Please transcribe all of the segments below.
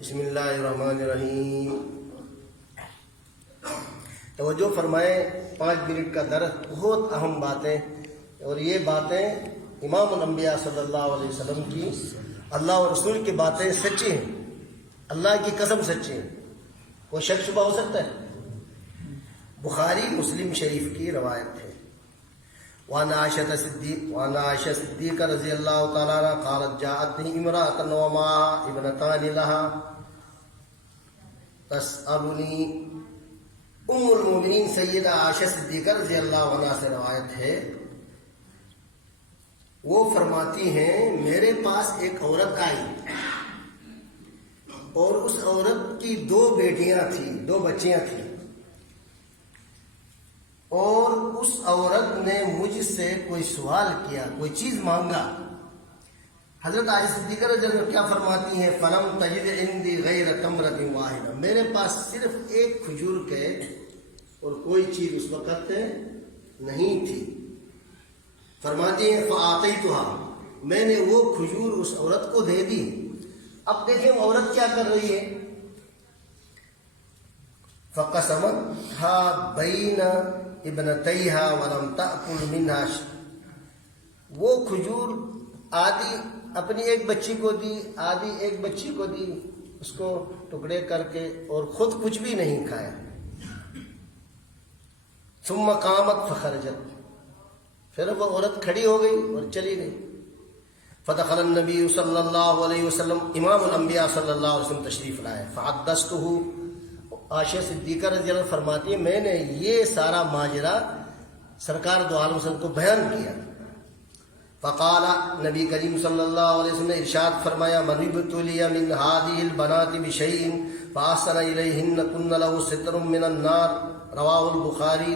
بسم اللہ الرحمن الرحیم۔ توجہ فرمائیں، 5 منٹ کا درس، بہت اہم باتیں، اور یہ باتیں امام الانبیاء صلی اللہ علیہ وسلم کی، اللہ اور رسول کی باتیں سچی ہیں، اللہ کی قسم سچی ہیں، کوئی شک شبہ ہو سکتا ہے؟ بخاری مسلم شریف کی روایت ہے۔ وعن عائشة صدیقہ رضی اللہ تعالیٰ عنہ قالت جاءتنی امرأة ومعها ابنتان لها تسألنی۔ ام المومنین سیدہ عائشہ صدیقہ رضی اللہ عنہ سے روایت ہے، وہ فرماتی ہیں میرے پاس ایک عورت آئی اور اس عورت کی 2 بیٹیاں تھیں، 2 بچیاں تھیں، اور اس عورت نے مجھ سے کوئی سوال کیا، کوئی چیز مانگا۔ حضرت عائشہ صدیقہ رضی اللہ عنہ کیا فرماتی ہیں؟ فلم تجد عندی غیر تمرۃ واحدہ، میرے پاس صرف ایک کھجور کے اور کوئی چیز اس وقت نہیں تھی۔ فرماتی ہیں فآتیتها، میں نے وہ کھجور اس عورت کو دے دی۔ اب دیکھیں وہ عورت کیا کر رہی ہے، فقسمتها بین ابنتیہا ولم تأکل منها، وہ کھجور آدھی اپنی ایک بچی کو دی، آدھی ایک بچی کو دی، اس کو ٹکڑے کر کے، اور خود کچھ بھی نہیں کھایا۔ ثم قامت فخرجت، پھر وہ عورت کھڑی ہو گئی اور چلی گئی۔ فدخل النبی صلی اللہ علیہ وسلم، امام الانبیاء صلی اللہ علیہ وسلم تشریف لائے۔ فحدثتہ، عائشہ صدیقہ رضی اللہ عنہ فرماتی ہیں میں نے یہ سارا ماجرا سرکار دو عالم وسلم کو بیان کیا۔ فقال، نبی کریم صلی اللہ علیہ وسلم نے ارشاد فرمایا من ابتلی من هذه البنات بشيء فاحسن الیہن کن له ستر من النار، رواہ البخاری۔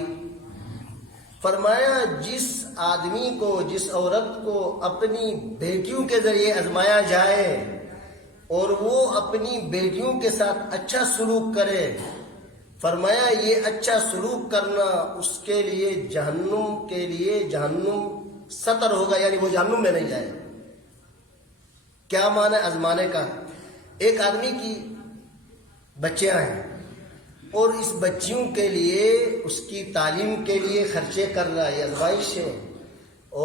فرمایا جس آدمی کو، جس عورت کو اپنی بیٹیوں کے ذریعے آزمایا جائے اور وہ اپنی بیٹیوں کے ساتھ اچھا سلوک کرے، فرمایا یہ اچھا سلوک کرنا اس کے لیے جہنم ستر ہوگا، یعنی وہ جہنم میں نہیں جائے۔ کیا معنی آزمانے کا؟ ایک آدمی کی بچیاں ہیں اور اس بچیوں کے لیے، اس کی تعلیم کے لیے خرچے کر رہا ہے، یہ آزمائش ہے،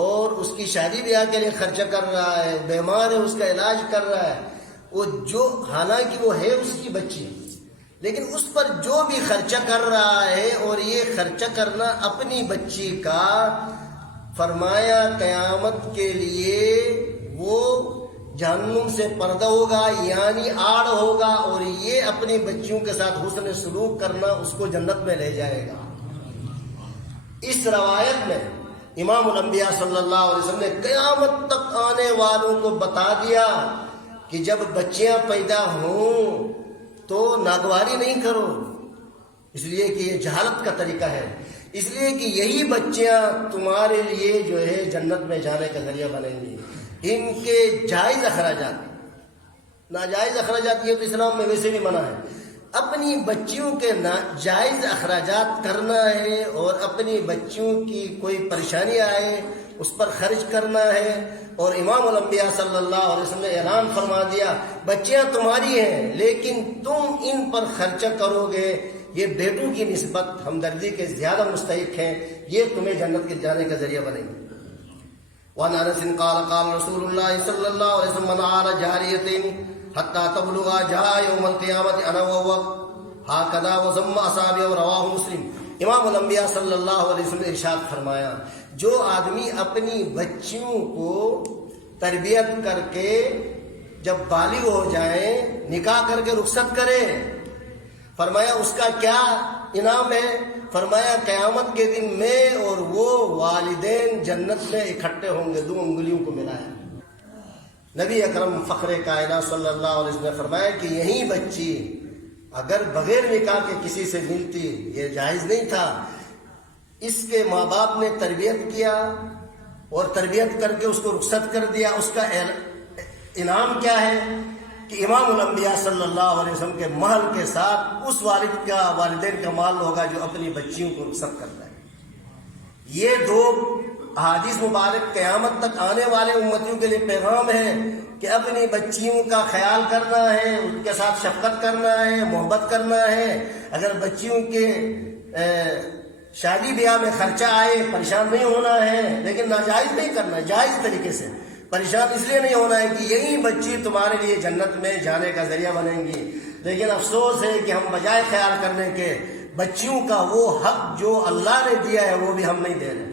اور اس کی شادی بیاہ کے لیے خرچہ کر رہا ہے، بیمار ہے اس کا علاج کر رہا ہے، وہ جو حالانکہ وہ ہے اس کی بچی، لیکن اس پر جو بھی خرچہ کر رہا ہے، اور یہ خرچہ کرنا اپنی بچی کا، فرمایا قیامت کے لیے وہ جہنم سے پردہ ہوگا، یعنی آڑ ہوگا، اور یہ اپنی بچیوں کے ساتھ حسن سلوک کرنا اس کو جنت میں لے جائے گا۔ اس روایت میں امام الانبیاء صلی اللہ علیہ وسلم نے قیامت تک آنے والوں کو بتا دیا کہ جب بچیاں پیدا ہوں تو ناگواری نہیں کرو، اس لیے کہ یہ جہالت کا طریقہ ہے، اس لیے کہ یہی بچیاں تمہارے لیے جو ہے جنت میں جانے کا ذریعہ بنیں گی۔ ان کے جائز اخراجات، ناجائز اخراجات یہ تو اسلام میں ویسے بھی منع ہے، اپنی بچیوں کے جائز اخراجات کرنا ہے، اور اپنی بچیوں کی کوئی پریشانی آئے اس پر خرچ کرنا ہے۔ اور امام الانبیاء صلی اللہ علیہ وسلم نے اعلان فرما دیا بچیاں تمہاری ہیں لیکن تم ان پر خرچہ کرو گے، یہ بیٹوں کی نسبت ہمدردی کے زیادہ مستحق ہیں، یہ تمہیں جنت کے جانے کا ذریعہ بنیں گے۔ وعن انس قال قال رسول اللہ صلی اللہ علیہ وسلم من عال جاریۃ حتی تبلغ جاء یوم القیامۃ انا وهو هكذا وضم اصابعه، رواہ مسلم۔ امام الانبیاء صلی اللہ علیہ وسلم نے ارشاد فرمایا جو آدمی اپنی بچیوں کو تربیت کر کے جب بالغ ہو جائیں، نکاح کر کے رخصت کرے، فرمایا اس کا کیا انعام ہے؟ فرمایا قیامت کے دن میں اور وہ والدین جنت میں اکٹھے ہوں گے، 2 انگلیوں کو ملایا۔ نبی اکرم فخر کائنات صلی اللہ علیہ وسلم نے فرمایا کہ یہی بچی اگر بغیر نکاح کے کسی سے ملتی، یہ جائز نہیں تھا، اس کے ماں باپ نے تربیت کیا اور تربیت کر کے اس کو رخصت کر دیا، اس کا انعام کیا ہے کہ امام الانبیاء صلی اللہ علیہ وسلم کے مال کے ساتھ اس والدین کا مال ہوگا جو اپنی بچیوں کو رخصت کرتا ہے۔ یہ 2 احادیث مبارک قیامت تک آنے والے امتیوں کے لیے پیغام ہے کہ اپنی بچیوں کا خیال کرنا ہے، ان کے ساتھ شفقت کرنا ہے، محبت کرنا ہے۔ اگر بچیوں کے شادی بیاہ میں خرچہ آئے پریشان نہیں ہونا ہے، لیکن ناجائز نہیں کرنا، جائز طریقے سے پریشان اس لیے نہیں ہونا ہے کہ یہی بچی تمہارے لیے جنت میں جانے کا ذریعہ بنیں گی۔ لیکن افسوس ہے کہ ہم بجائے خیال کرنے کے بچیوں کا وہ حق جو اللہ نے دیا ہے وہ بھی ہم نہیں دے رہے۔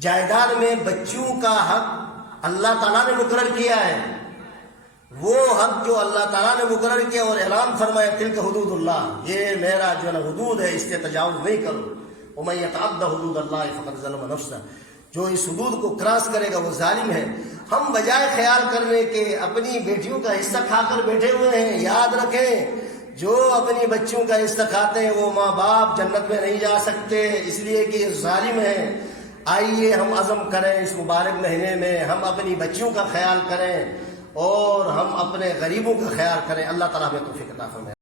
جائیداد میں بچیوں کا حق اللہ تعالیٰ نے مقرر کیا ہے، وہ حق جو اللہ تعالیٰ نے مقرر کیا اور اعلان فرمایا تلک حدود اللہ، یہ میرا جو ہے حدود ہے، اس سے تجاوز نہیں کرو۔ ومن یتعد حدود اللہ فقد ظلم نفسہ، جو اس حدود کو کراس کرے گا وہ ظالم ہے۔ ہم بجائے خیال کرنے کے اپنی بیٹیوں کا حصہ کھا کر بیٹھے ہوئے ہیں۔ یاد رکھیں جو اپنی بچیوں کا حصہ کھاتے ہیں وہ ماں باپ جنت میں نہیں جا سکتے، اس لیے کہ ظالم ہیں۔ آئیے ہم عزم کریں اس مبارک مہینے میں ہم اپنی بچیوں کا خیال کریں اور ہم اپنے غریبوں کا خیال کریں۔ اللہ تعالیٰ ہمیں توفیق عطا فرمائے۔